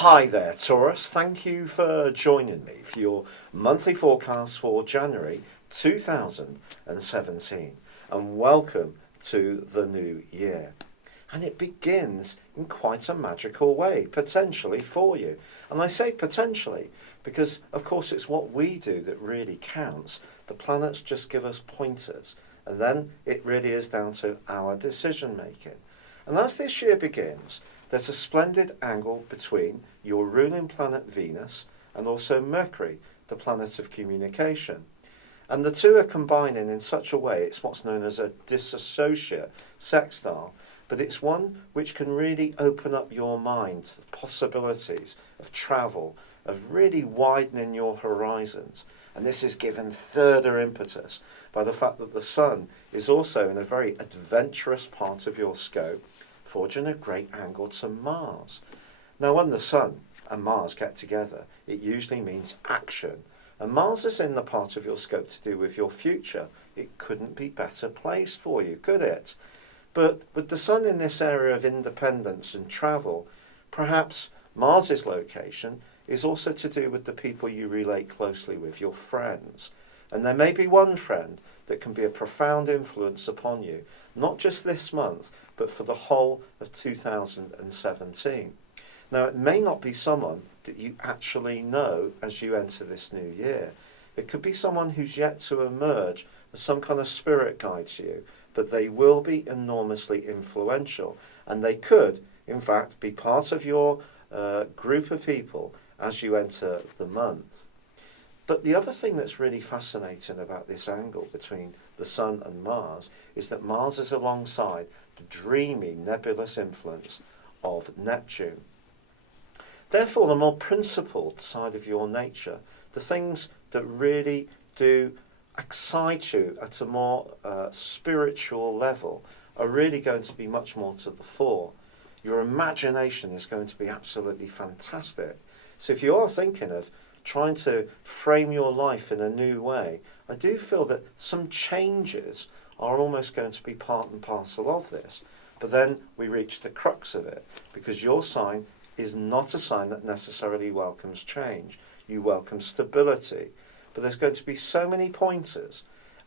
Hi there, Taurus. Thank you for joining me for your monthly forecast for January 2017. And welcome to the new year. And it begins in quite a magical way, potentially for you. And I say potentially because, of course, it's what we do that really counts. The planets just give us pointers. And then it really is down to our decision making. And as this year begins, there's a splendid angle between your ruling planet Venus and also Mercury, the planet of communication. And the two are combining in such a way, it's what's known as a disassociate sextile, but it's one which can really open up your mind to the possibilities of travel, of really widening your horizons. And this is given further impetus by the fact that the Sun is also in a very adventurous part of your scope, forging a great angle to Mars. Now, when the Sun and Mars get together, it usually means action. And Mars is in the part of your scope to do with your future. It couldn't be better placed for you, could it? But with the Sun in this area of independence and travel, perhaps Mars's location is also to do with the people you relate closely with, your friends. And there may be one friend that can be a profound influence upon you, not just this month, but for the whole of 2017. Now, it may not be someone that you actually know as you enter this new year. It could be someone who's yet to emerge as some kind of spirit guide to you, but they will be enormously influential. And they could, in fact, be part of your group of people as you enter the month. But the other thing that's really fascinating about this angle between the Sun and Mars is that Mars is alongside the dreamy, nebulous influence of Neptune. Therefore, the more principled side of your nature, the things that really do excite you at a more spiritual level, are really going to be much more to the fore. Your imagination is going to be absolutely fantastic. So if you are thinking of trying to frame your life in a new way, I do feel that some changes are almost going to be part and parcel of this. But then we reach the crux of it, because your sign is not a sign that necessarily welcomes change. You welcome stability. But there's going to be so many pointers.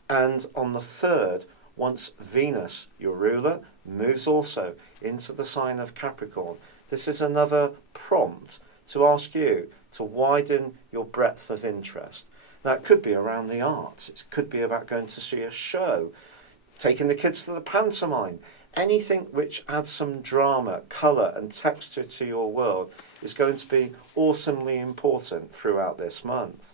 And on the 3rd, once Venus, your ruler, moves also into the sign of Capricorn, this is another prompt to ask you to widen your breadth of interest. Now, it could be around the arts. It could be about going to see a show, taking the kids to the pantomime. Anything which adds some drama, colour and texture to your world is going to be awesomely important throughout this month.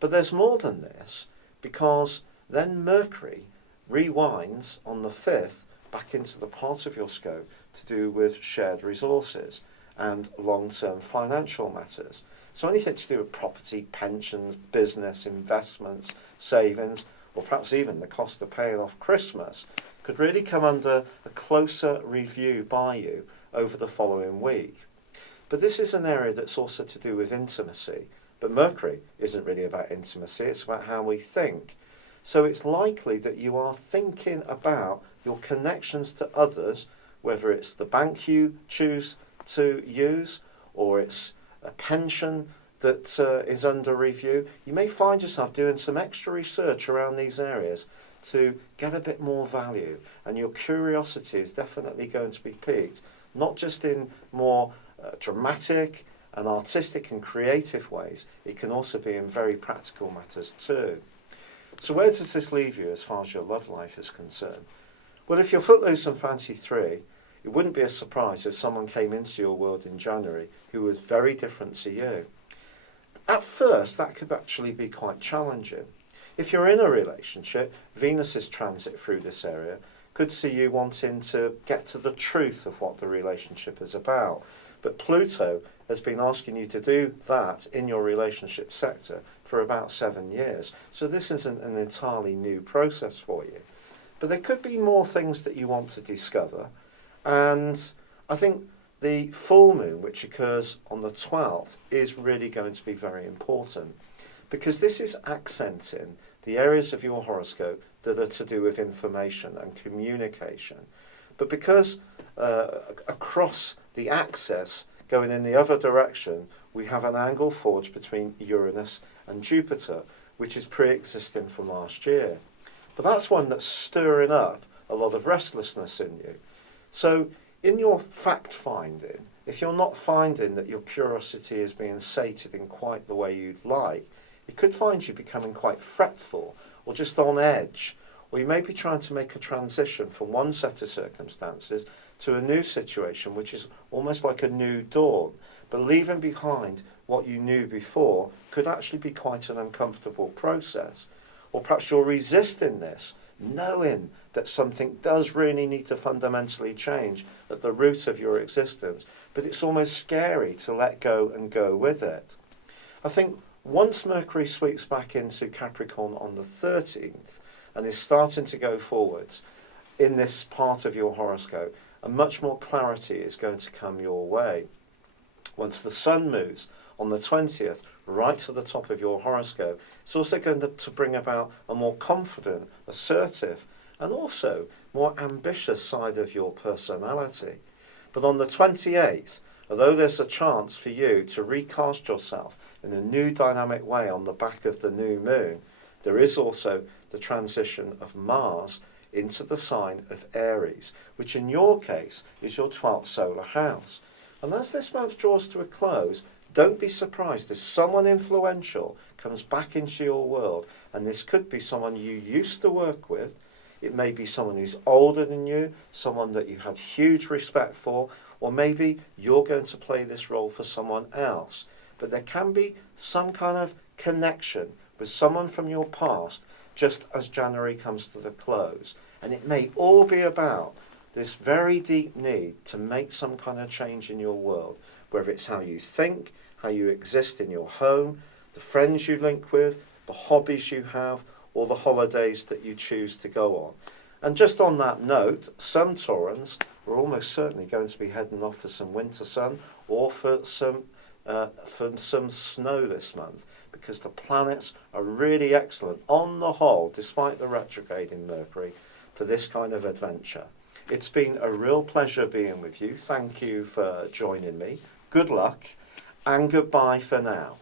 But there's more than this, because then Mercury rewinds on the 5th back into the part of your scope to do with shared resources and long-term financial matters. So anything to do with property, pensions, business, investments, savings, or perhaps even the cost of paying off Christmas could really come under a closer review by you over the following week. But this is an area that's also to do with intimacy. But Mercury isn't really about intimacy, it's about how we think. So it's likely that you are thinking about your connections to others, whether it's the bank you choose to use, or it's a pension that is under review. You may find yourself doing some extra research around these areas to get a bit more value, and your curiosity is definitely going to be piqued, not just in more dramatic and artistic and creative ways. It can also be in very practical matters too. So where does this leave you as far as your love life is concerned? Well, if you're footloose and fancy 3, it wouldn't be a surprise if someone came into your world in January who was very different to you. At first, that could actually be quite challenging. If you're in a relationship, Venus's transit through this area could see you wanting to get to the truth of what the relationship is about. But Pluto has been asking you to do that in your relationship sector for about 7 years. So this isn't an entirely new process for you. But there could be more things that you want to discover. And I think the full moon, which occurs on the 12th, is really going to be very important, because this is accenting the areas of your horoscope that are to do with information and communication. But because across the axis going in the other direction, we have an angle forged between Uranus and Jupiter, which is pre-existing from last year. But that's one that's stirring up a lot of restlessness in you. So in your fact-finding, if you're not finding that your curiosity is being sated in quite the way you'd like, it could find you becoming quite fretful or just on edge, or you may be trying to make a transition from one set of circumstances to a new situation, which is almost like a new dawn. But leaving behind what you knew before could actually be quite an uncomfortable process. Or perhaps you're resisting this, knowing that something does really need to fundamentally change at the root of your existence, but it's almost scary to let go and go with it. I think once Mercury sweeps back into Capricorn on the 13th and is starting to go forwards in this part of your horoscope, and much more clarity is going to come your way. Once the Sun moves on the 20th, right to the top of your horoscope, it's also going to bring about a more confident, assertive, and also more ambitious side of your personality. But on the 28th, although there's a chance for you to recast yourself in a new dynamic way on the back of the new moon, there is also the transition of Mars into the sign of Aries, which in your case is your 12th solar house. And as this month draws to a close, don't be surprised if someone influential comes back into your world, and this could be someone you used to work with. It may be someone who's older than you, someone that you had huge respect for, or maybe you're going to play this role for someone else. But there can be some kind of connection with someone from your past just as January comes to the close. And it may all be about this very deep need to make some kind of change in your world, whether it's how you think, how you exist in your home, the friends you link with, the hobbies you have, or the holidays that you choose to go on. And just on that note, some Taurans are almost certainly going to be heading off for some winter sun or for some snow this month, because the planets are really excellent on the whole, despite the retrograde in Mercury, for this kind of adventure. It's been a real pleasure being with you. Thank you for joining me. Good luck and goodbye for now.